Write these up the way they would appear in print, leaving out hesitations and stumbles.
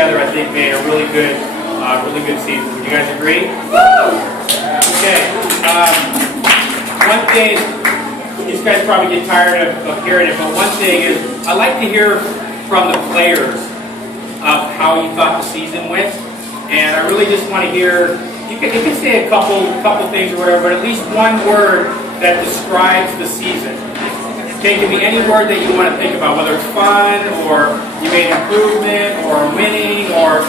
I think made a really good season. Would you guys agree? Woo! Okay. One thing, these guys probably get tired of hearing it, but one thing is I like to hear from the players of how you thought the season went, and I really just want to hear. You can say a couple things or whatever, but at least one word that describes the season. Okay, it can be any word that you want to think about, whether it's fun, or you made improvement, or winning, or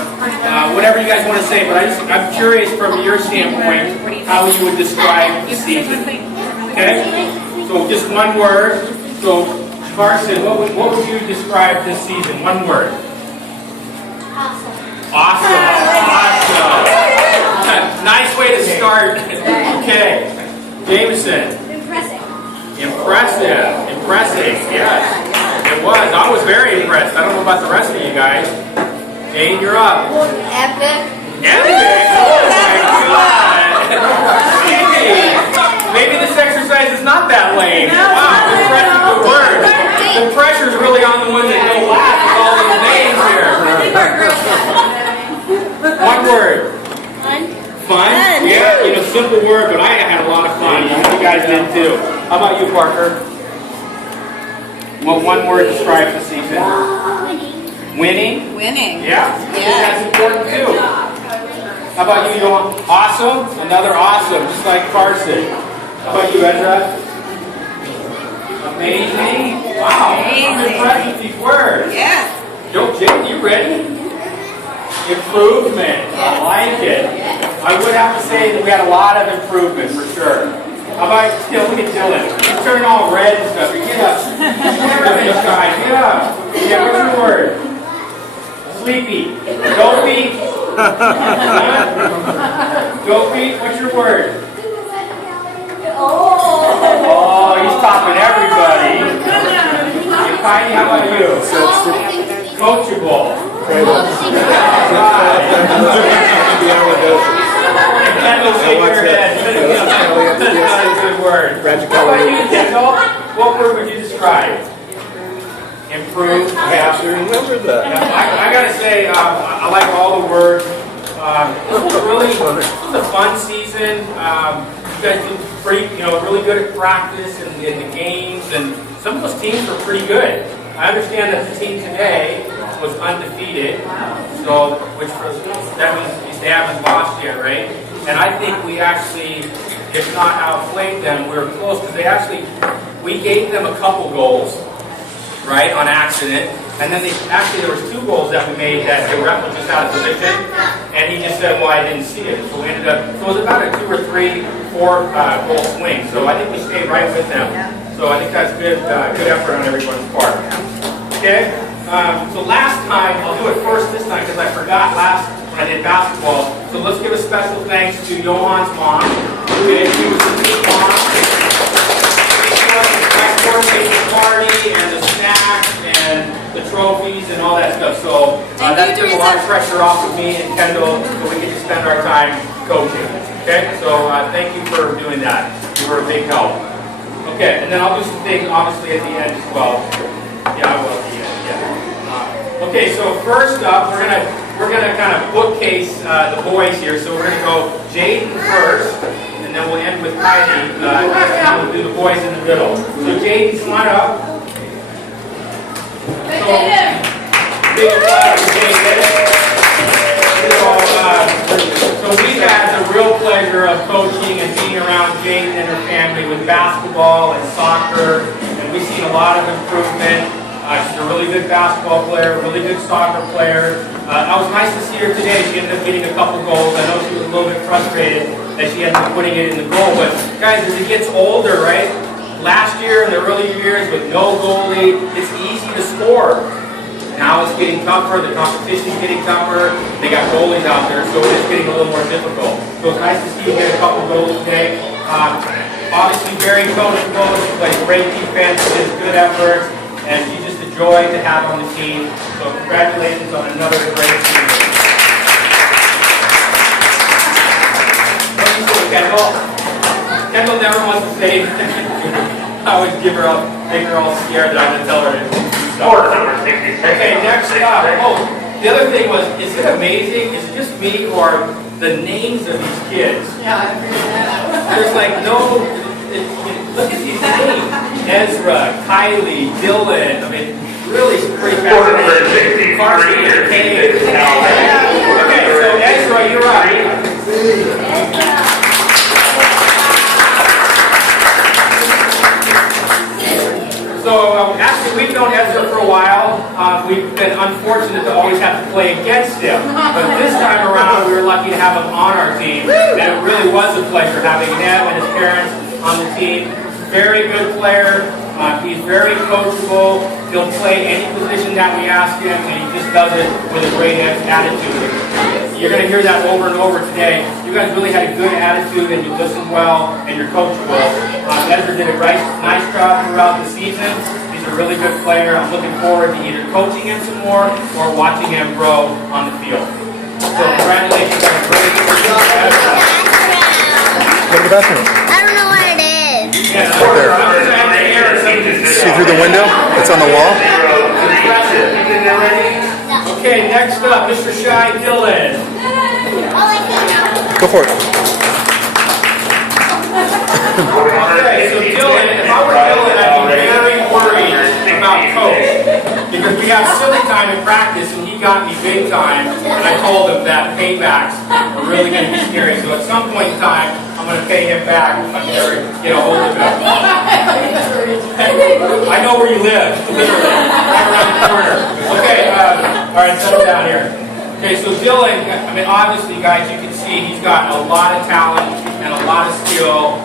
whatever you guys want to say. But I'm curious from your standpoint how you would describe the season. Okay, so just one word. So Carson, what would you describe this season? One word. Awesome. Nice way to start. Okay, Jameson. Impressive, yes. It was. I was very impressed. I don't know about the rest of you guys. Jane, you're up. Epic. Oh my God. Maybe this exercise is not that lame. Wow, impressive word. The pressure's really on the ones that go last with all the names here. One word. Fun? Yeah, simple word, but I had a lot of fun. You guys did too. How about you, Parker? What one word describes the season? Winning. Winning? Yeah. That's important too. How about you, Joel? Awesome? Another awesome, just like Carson. How about you, Ezra? Amazing? Wow. I'm impressed with these words. Yes. Yo, Jake, you ready? Improvement. I like it. I would have to say that we had a lot of improvement for sure. How about look at Dylan? He's turning all red and stuff. Get up. This guy. Get up. Yeah, what's your word? Sleepy. Dopey. Dopey. What's your word? Oh, he's topping everybody. And Piney, how about you? Coachable. Good word. What word would you describe? Improve. I have to remember that. I gotta say, I like all the words. This was a fun season. You guys did really good at practice and in the games, and some of those teams were pretty good. I understand that the team today was undefeated, so that means they haven't lost yet, right? And I think we actually, if not outplayed them, we were close because we gave them a couple goals, right, on accident, and then there was 2 goals that we made that the ref was just out of position, and he just said, well, I didn't see it, so we ended up, so it was about a 2 or 3, 4 goal swing, so I think we stayed right with them, so I think that's good effort on everyone's part. Okay, so last time, I'll do it first this time because I forgot when I did basketball. So let's give a special thanks to Johan's mom. Okay, she was a good mom. She was the coordinated party and the snacks and the trophies and all that stuff. So that took a lot of pressure off of me and Kendall, so we get to spend our time coaching. Okay, so thank you for doing that. You were a big help. Okay, and then I'll do some things obviously at the end as well. Yeah, I will at the end. Yeah. Okay, so first up, we're gonna kind of bookcase the boys here. So we're gonna go Jaden first, and then we'll end with Heidi. And we'll do the boys in the middle. So Jaden, come on up. So, big applause for Jaden. So we've had the real pleasure of coaching and being around Jaden and her family with basketball and soccer, and we've seen a lot of improvement. She's a really good basketball player, really good soccer player. It was nice to see her today. She ended up getting a couple goals. I know she was a little bit frustrated that she ended up putting it in the goal, but guys, as it gets older, right? Last year in the early years with no goalie, it's easy to score. Now it's getting tougher, the competition's getting tougher, they got goalies out there, so it is getting a little more difficult. So it's nice to see you get a couple goals today. Obviously very coachable, she plays great defense, she does good efforts, and she's just a joy to have on the team. So congratulations on another great season. What do you say, Kendall? Kendall never wants to say I always make her all scared that I'm going to tell her to do stuff. Okay, next up. Oh, The other thing was, is it amazing? Is it just me or the names of these kids? Yeah, I agree with that. There's like no, look at these names. Ezra, Kylie, Dylan. I mean, really pretty fascinating. Carson, Kay. Okay, so Ezra, you're up. So actually, we've known Ezra for a while. We've been unfortunate to always have to play against him. But this time around, we were lucky to have him on our team. And it really was a pleasure having him and his parents on the team. Very good player. He's very coachable. He'll play any position that we ask him, and he just does it with a great attitude. You're going to hear that over and over today. You guys really had a good attitude, and you listen well, and you're coachable. Ezra did a nice job throughout the season. He's a really good player. I'm looking forward to either coaching him some more or watching him grow on the field. So congratulations on a great job, Ezra. Go to the bathroom. I don't know what it is. Yeah, right there. See through the window? It's on the wall? Okay, next up, Mr. Shy Dylan. Go for it. Okay, so Dylan, if I were Dylan, I'd be very worried about coach. Because we have silly time in practice, and he got me big time, and I told him that paybacks are really going to be scary. So at some point in time, I'm going to pay him back if I can ever get a hold of him. I know where you live, literally, right around the corner. Okay, all right, settle down here. Okay, so Dylan, I mean, obviously, guys, you can see he's got a lot of talent and a lot of skill.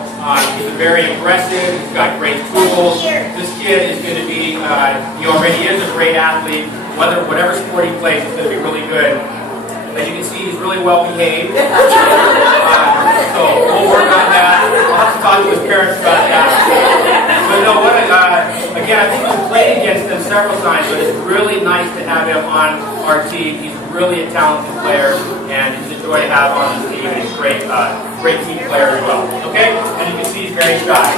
He's very aggressive. He's got great tools. This kid is going to be, he already is a great athlete. Whatever sport he plays, he's going to be really good. As you can see, he's really well behaved. So we'll work on that. I'll have to talk to his parents about that. But no, again, I think we've played against him several times, but it's really nice to have him on our team. He's really a talented player, and he's a joy to have on this team. He's a great team player as well. Okay? And you can see he's very shy.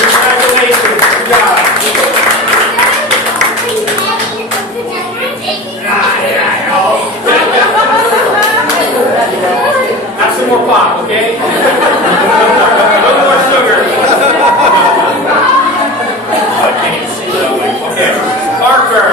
Congratulations. Good job. Have some more pop, okay? A little more sugar. I can't even see that. Okay. Parker.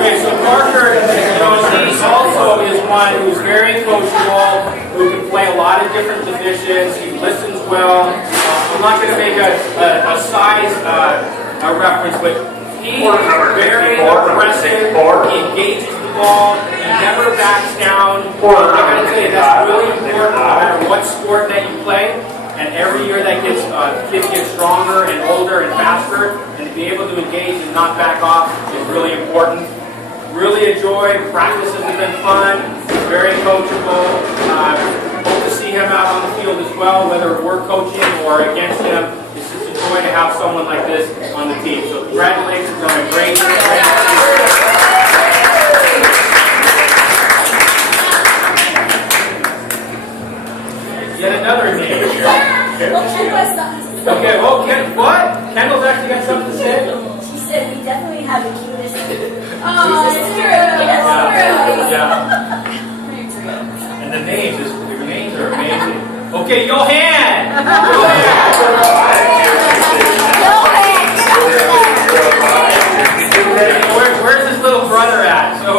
Okay, so Parker, he also is one who's very coachable, who can play a lot of different positions. He listens well. I'm not going to make a size reference, but he is very aggressive. He engages the ball. He never backs down. I got to tell you, that's really important no matter what sport that you play. And every year that kids get stronger and older and faster, and to be able to engage and not back off is really important. Really enjoyed. Practices have been fun. Very coachable. Hope to see him out on the field as well, whether we're coaching or against him. It's just a joy to have someone like this on the team. So congratulations on a great season. Yet another name here. Okay, well, what? Kendall's actually got something to say? She said we definitely have the cutest. Oh, it's true. Yeah. And the names are amazing. Okay, Johan! Where's his little brother at? So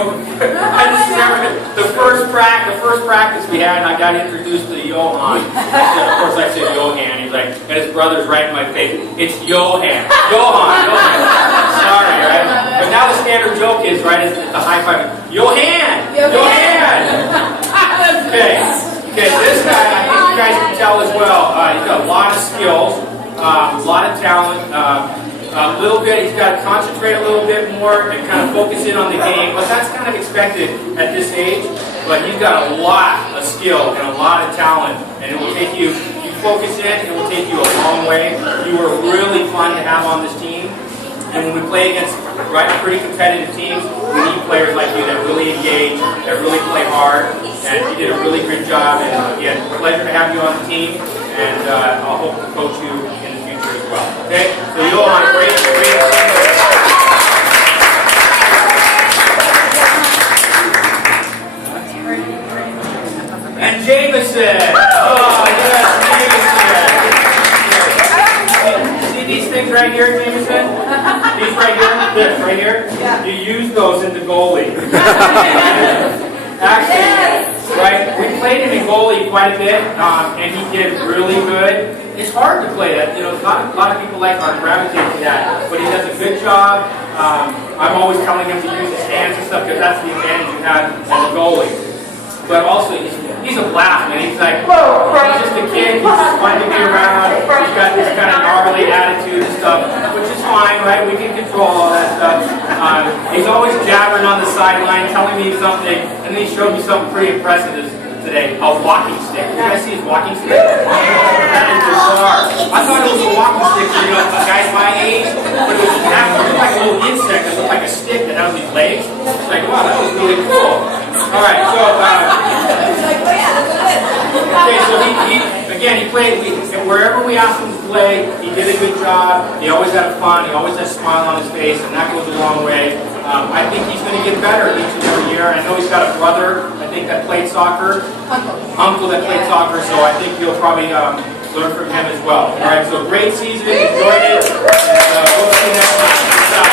I just remember the first practice we had, and I got introduced to Johan. Of course, I said Johan. He's like, and his brother's right in my face. It's Johan. Johan. Sorry, right? But now the standard joke is, right, is the high five. Johan! Okay, this guy, I think you guys can tell as well, he's got a lot of skills, a lot of talent, a little bit, he's got to concentrate a little bit more and kind of focus in on the game, but that's kind of expected at this age, but he's got a lot of skill and a lot of talent, and it will take you, if you focus in, it will take you a long way. You were really fun to have on this team. And when we play against pretty competitive teams, we need players like you that really engage, that really play hard, and you did a really good job. And again, pleasure to have you on the team, and I'll hope to coach you in the future as well. Okay? So you'll on a great. And Jameson! Oh, yes, Jameson! See these things right here, Jameson? These right here? This right here? Yeah. You use those in the goalie. Actually, right, we played him in goalie quite a bit, and he did really good. It's hard to play that. You know, a lot of people aren't gravitating to that, but he does a good job. I'm always telling him to use his hands and stuff because that's the advantage you have as a goalie. But also, he's a blast, man. He's like, whoa, he's just a kid. He's just fun to be around. He's got this kind of gnarly attitude and stuff, which is fine, right? We can control all that stuff. He's always jabbering on the sideline, telling me something, and then he showed me something pretty impressive today, a walking stick. Did you guys see his walking stick? That is bizarre. I thought it was a walking stick for, guys my age, but it looked like a little insect. It looked like a stick that had these legs. It's like, wow, that was really cool. All right, so okay, so he played. And wherever we asked him to play, he did a good job. He always had fun. He always had a smile on his face, and that goes a long way. I think he's going to get better each and every year. I know he's got a brother, I think, that played soccer. Uncle that played soccer, so I think you'll probably learn from him as well. All right, so great season. Enjoyed it. And we'll see you next time. Good job.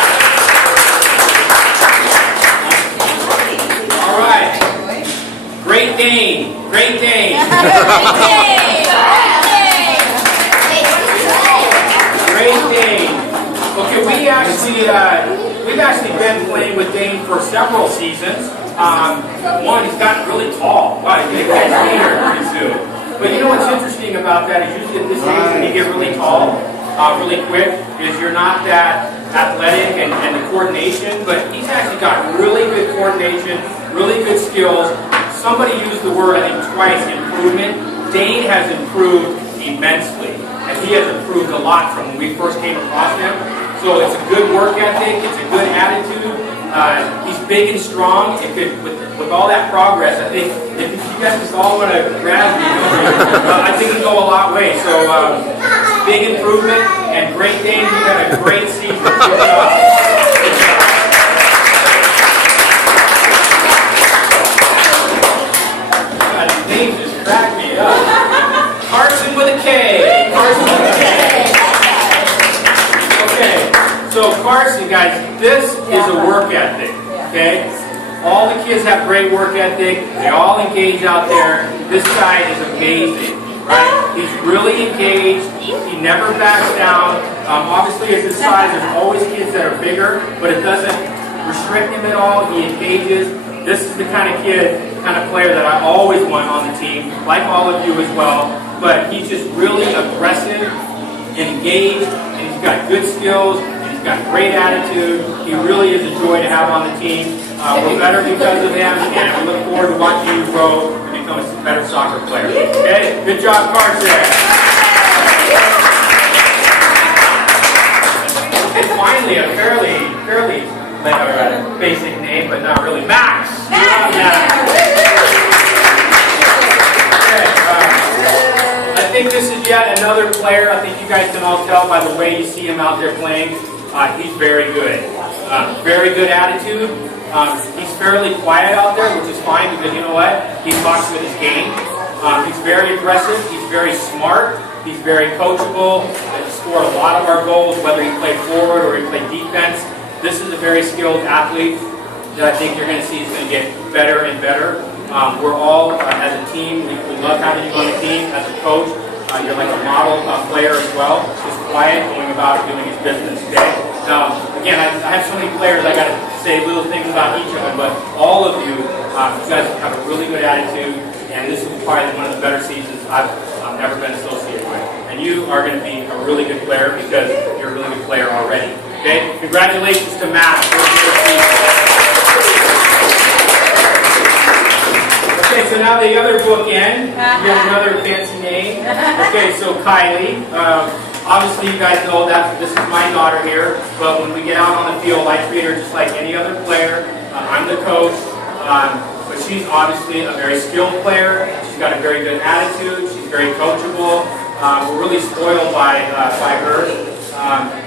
All right. Great Dane. Great Dane. Great Dane. Okay, we've actually been playing with Dane for several seasons. One, he's gotten really tall. Wow, he's going to get here pretty soon. But you know what's interesting about that is usually at this age when you get really tall, really quick, is you're not that athletic and the coordination, but he's actually got really good coordination, really good skills. Somebody used the word, I think twice, improvement. Dane has improved immensely, and he has improved a lot from when we first came across him. So it's a good work ethic, it's a good attitude. He's big and strong. With all that progress, I think if you guys just all want to grab me, I think it'll go a lot way. So big improvement and great Dane. You had a great season. Good job. Good job. God, these names just crack me up. Carson with a K. Carson with a K. Okay, so Carson, guys, this is a work ethic, okay? All the kids have great work ethic. They all engage out there. This guy is amazing, right? He's really engaged. He never backs down. Obviously, as his size, there's always kids that are bigger, but it doesn't restrict him at all. He engages. This is the kind of kid, the kind of player that I always want on the team, like all of you as well. But he's just really aggressive and engaged, and he's got good skills, and he's got great attitude. He really is a joy to have on the team. We're better because of him, and we look forward to watching you grow and become a better soccer player. Okay? Good job, Carson. And finally, a fairly basic name, but not really. Max. I think this is yet another player. I think you guys can all tell by the way you see him out there playing. He's very good. Very good attitude. He's fairly quiet out there, which is fine because you know what? He talks with his game. He's very aggressive. He's very smart. He's very coachable. He scored a lot of our goals, whether he played forward or he played defense. This is a very skilled athlete that I think you're going to see is going to get better and better. We're all, as a team, we love having you on the team. As a coach, you're like a model player as well. Just quiet, going about doing his business, okay? Again, I have so many players, I got to say little things about each of them, but all of you, you guys have a really good attitude, and this is probably one of the better seasons I've ever been associated with. And you are going to be a really good player because you're a really good player already. Okay? Congratulations to Matt. Okay, so now the other bookend. You have another fancy name. Okay, so Kylie. Obviously, you guys know that this is my daughter here, but when we get out on the field, I treat her just like any other player. I'm the coach, but she's obviously a very skilled player. She's got a very good attitude. She's very coachable. We're really spoiled by her.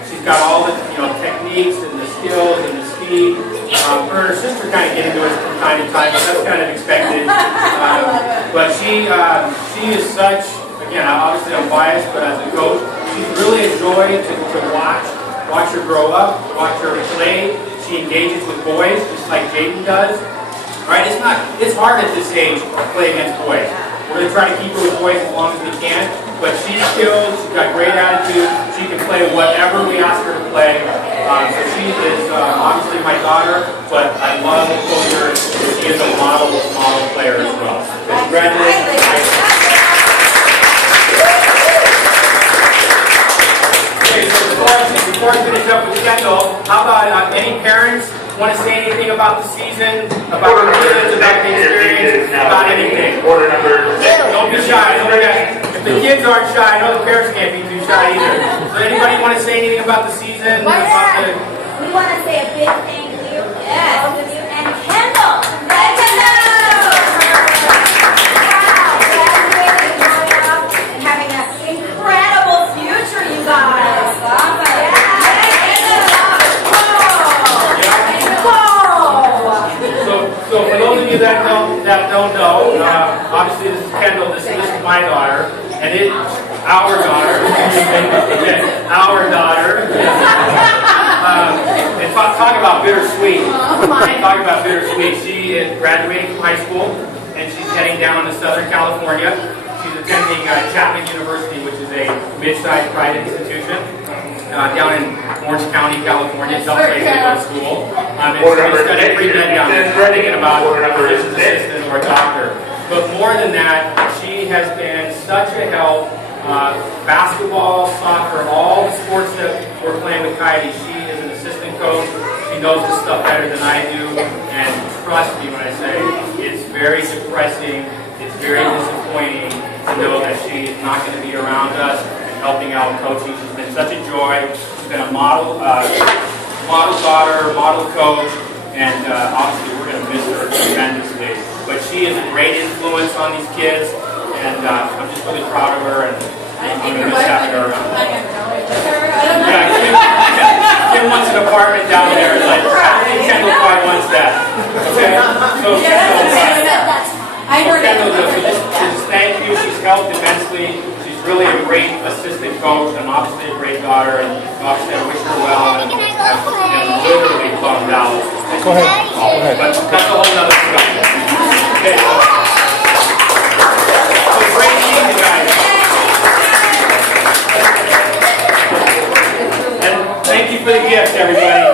She's got all the techniques and the skills and the speed. Her and her sister kind of get into it from time to time, but that's kind of expected. But she is such, again, obviously I'm biased, but as a coach, she's really a joy to watch her grow up, watch her play. She engages with boys, just like Jaden does. Right? It's hard at this age to play against boys. We're going to try to keep her with boys as long as we can, but she's skilled, she's got great attitude, she can play whatever we ask her to play. So she is obviously my daughter, but I love the culture. She is a model player as well. So congratulations. Okay, so before I finish up with Kendall, how about any parents want to say anything about the season, about the kids, about the experience, about anything? Don't be shy. If the kids aren't shy, I know the parents can't be too shy either. So anybody want to say anything about the season? We want to say a big thank you to both of you and Kendall. Graduating, growing up, and having an incredible future, you guys. So for those of you that don't know, obviously this is Kendall, this is my daughter, and our daughter, our daughter. And talk about bittersweet. Talk about bittersweet. She is graduating from high school, and she's heading down to Southern California. She's attending Chapman University, which is a mid-sized private institution down in Orange County, California. It's a place to go to school. And she's studying pre-med down there, thinking about a physician's assistant or a doctor. But more than that, she has been such a help. Basketball, soccer, all the sports that we're playing with Kylie, she is an assistant coach. She knows this stuff better than I do. And trust me when I say it's very depressing, it's very disappointing to know that she is not going to be around us and helping out coaching. She's been such a joy. She's been a model daughter, model coach, and obviously we're going to miss her tremendously. But she is a great influence on these kids, and I'm just really proud of her, and I'm going to miss having her around. Yeah, Kim wants an apartment down there. Like, I think Kendall probably wants that. Okay? So Kendall, just thank you. She's helped immensely. She's really a great assistant coach and obviously a great daughter. And obviously I wish her well. And I'm literally bummed out. Go ahead. But that's a whole other story. Okay. So great meeting you guys. And thank you for the gifts, everybody.